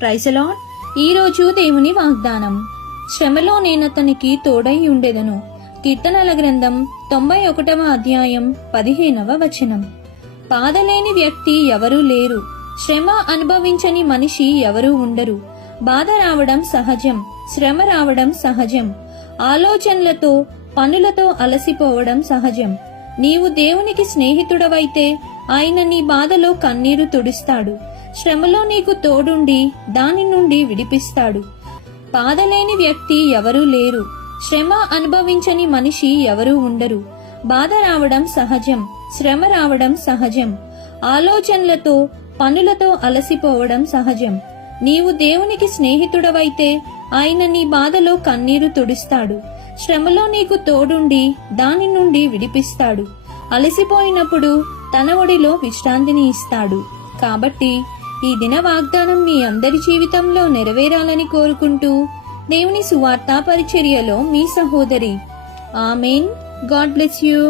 Praise lord. ఈరోజు దేవుని వాగ్దానం. శ్రమలో నేనతనికి తోడై ఉండెదను. కీర్తనల గ్రంథం 91వ అధ్యాయం 15వ వచనం. బాధలేని వ్యక్తి ఎవరూ లేరు. శ్రమ అనుభవించని మనిషి ఎవరూ ఉండరు. బాధ రావడం సహజం, శ్రమ రావడం సహజం. ఆలోచనలతో పనులతో అలసిపోవడం సహజం. నీవు దేవునికి స్నేహితుడవైతే ఆయన నీ బాధలో కన్నీరు తుడుస్తాడు. శ్రమలో నీకు తోడుండి దాని నుండి విడిపిస్తాడు. బాధలేని వ్యక్తి ఎవరూ లేరు. శ్రమ అనుభవించని మనిషి ఎవరూ ఉండరు. బాధ రావడం సహజం, శ్రమ రావడం సహజం. ఆలోచనలతో పనులతో అలసిపోవడం సహజం. నీవు దేవునికి స్నేహితుడవైతే ఆయన నీ బాధలో కన్నీరు తుడుస్తాడు. శ్రమలో నీకు తోడుండి దాని నుండి విడిపిస్తాడు. అలసిపోయినప్పుడు తన ఒడిలో విశ్రాంతిని ఇస్తాడు. కాబట్టి ఈ దిన వాగ్దానం మీ అందరి జీవితంలో నెరవేరాలని కోరుకుంటూ దేవుని సువార్తా పరిచర్యలో మీ సహోదరి. ఆమేన్. God bless you.